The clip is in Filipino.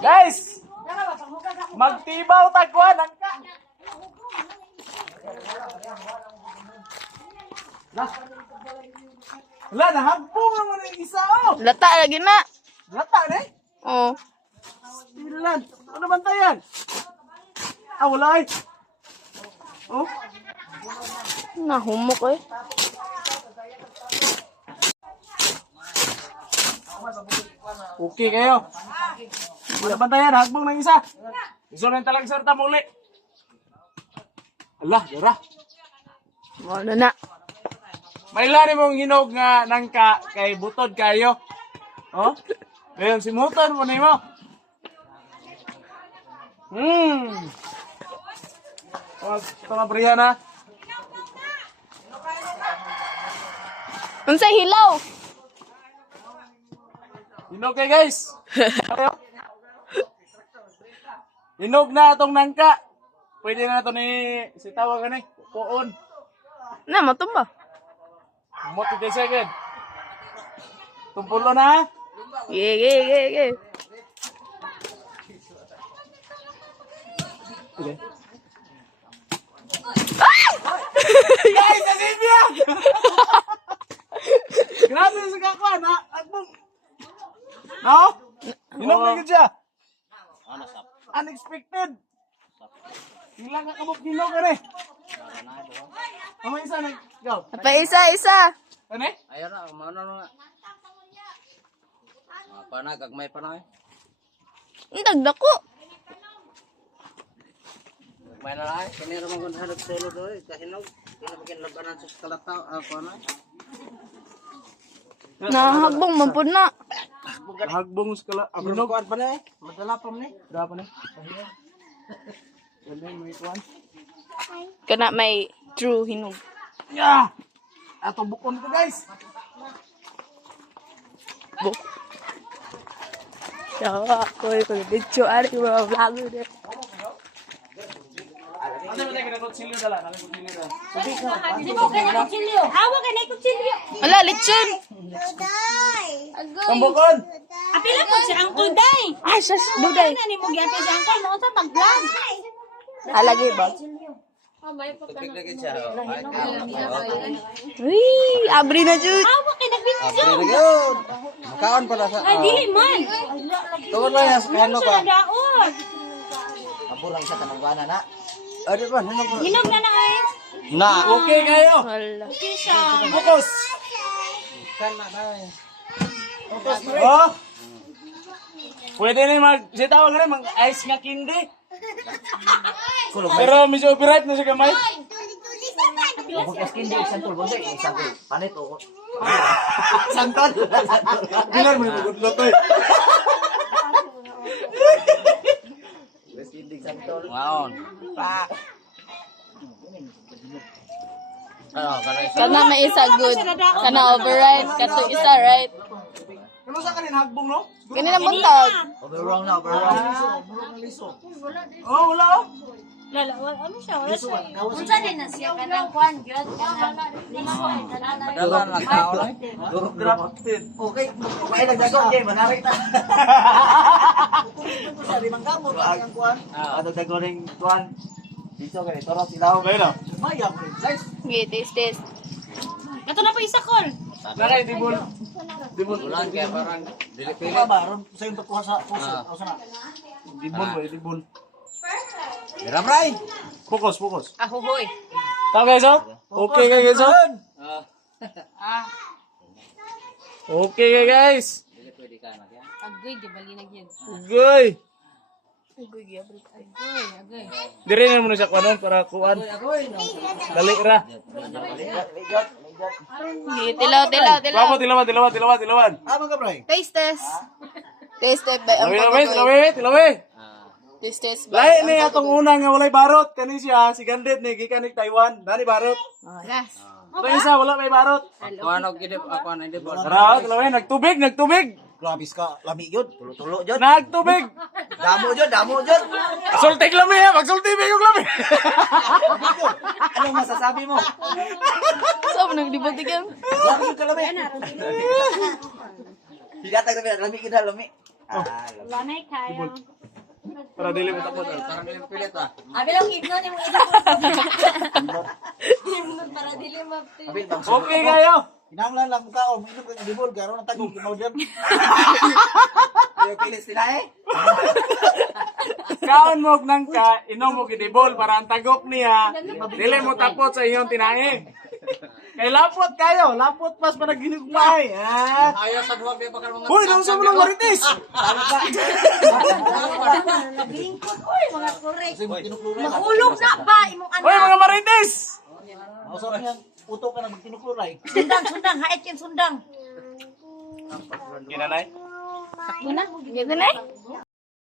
Guys, magtibaw tagwan ang ka. Wala, nahagbong naman yung isa, oh. Lata lagi na. Lata na eh. Oh. Stilan. Ano naman tayo yan? Ah, wala eh. Oh. Nahumok eh. Okay kayo. Wala naman tayo yan, hagbong ng isa. Gusto rin talagang sarta muli. Allah, yara. Wala na. May lari mong hinog nga nangka kay butod kayo. Oh? Ngayon, simutan mo na mo. Oh, ito na Brian ha. Unsay hilaw? Hinog kayo guys. Hinog na itong nangka. Pwede na ito ni si tawag ka ni. Puon. Na, matumba. Mo 30 second. Tumpulo na. Ge. Okay. Guys, Olivia! Grabe sa kakuan, ha? Agbong. No? Hinog na siya. Unexpected. Hilang ka kabog hinog ka rin. Ang isa na. Go. Pa isa. Ano eh? Ayan na, mauna na. Panag, agmay pa na eh. Ang dagdako. Agmay na lang eh. Kanina naman kung hanap solo doon eh. Kahinog. Pinapagin labanan sa kalataw. Ako na. Nahagbong mampun na. Hagbong skala. Hinog pa na eh. Madala pa mo eh. Dapa na. Dali, may kuan. Kana may true hinog. Yeah! Ato bukon ko guys. Buk. Yawa, koy video ari mga vlog de. Ano ba tayo kinakutsilyo dala? Nakakutsilyo dala. Ala, lechon. Pambukon! Apila po si Uncle Day. Ay, sas duday. Ano ni mo gyapon si Uncle mo sa pag-vlog? Halagi ba? Tupig-ligid siya. Uy, abri na jud. Awa kay nagbidyo. Abri na yun. Makaon pala sa... Ay dili man. Tungkol ba yan sa kano Siya ba? nadaot. Abo lang sa tanungana na. Ano ba? Hinog na na ay. Na. Okay kayo! Wala. Okay siya. Focus! Kan na na eh. Oh! Pwede na mag-sitawag rin, mag-ice nga kindi. Pero medyo overripe na siya kamay. Santol! Bilang mo yung magudlot eh. Ngaon. Ano, karay sa... Kana may isa good. Kana override, kato isa right. Ano sa kanin hagbong no? Ganina buntag. Overwrong na, overwrong. Oh, wala oh. Lala, ano siya? Wala siya. Unsa din na siya kanang kwan gyud kanang liso ay tanan. Dagan lang tao lang. Durok drop din. Okay, okay nagdagon kay manaray ta. Sa limang gamot ang kuan. Ano dagoning kuan? Dito kay toro silaw. Okay na. Mayam guys. Okay, taste. Kato na po isa call. Nakay, tibol. Tibol. Ulan kaya parang dili-pili. Baron sa yung tukuha sa puso. Sa na. Tibol ba? Tibol. Ramray. Focus. Ahoy. Tama guys oh? Okay kayo guys oh? Okay kayo guys. Dili-pili ka na kaya. Agoy di bali na gyud. Ugoy. Agoy gyabri. Agoy. Dire na muna siya kanon para kuan. Dali ra. Okay, tilaw. Bago tilawan. Amang ka bray. Taste. Taste ba ang Tilawi. Taste ba? Lahi ni atong una nga walay barot kani siya si Gandit ni gikan ni Taiwan. Dani barot. Yes. Ito isa wala may barot. Kuan og gidip ako na idip. Tara, tilawi nagtubig. Grabis ka, lami yun. Tulo-tulo jud. Nagtubig. Damo jud. Sultig lami ha, magsulti yung lami. Anong masasabi mo? So, nagdibutig yan. Lami yun ka lami. Higatag na lami kita lami. Lanay kaya. Para dili mo tapos. Parang may pilit ah. Abi lang himnon yung edibol. Himnon para dili mapti. Abi bang. Okay kayo. Kinahanglan lang ka o minum kay dibol garo na tagog kinaudan. Yung pilit sila eh. Kaon mo nang ka, inom mo gidibol para ang tagok niya. Dili mo tapos sa iyong tinae. Kay lapot kayo, lapot pas para ginugmay. Ah. Ayaw sa duwag may bakal mga. Hoy, nang sa mo ng marites. Naglingkod oy mga korek. Kasi mo kinukluray. Mahulog na ba imong Hoy, anak? mga marites. Mausa niya uto ka na magkinukluray. Sundang, hait yung sundang. Kinanay. Sakto na. Gito na eh.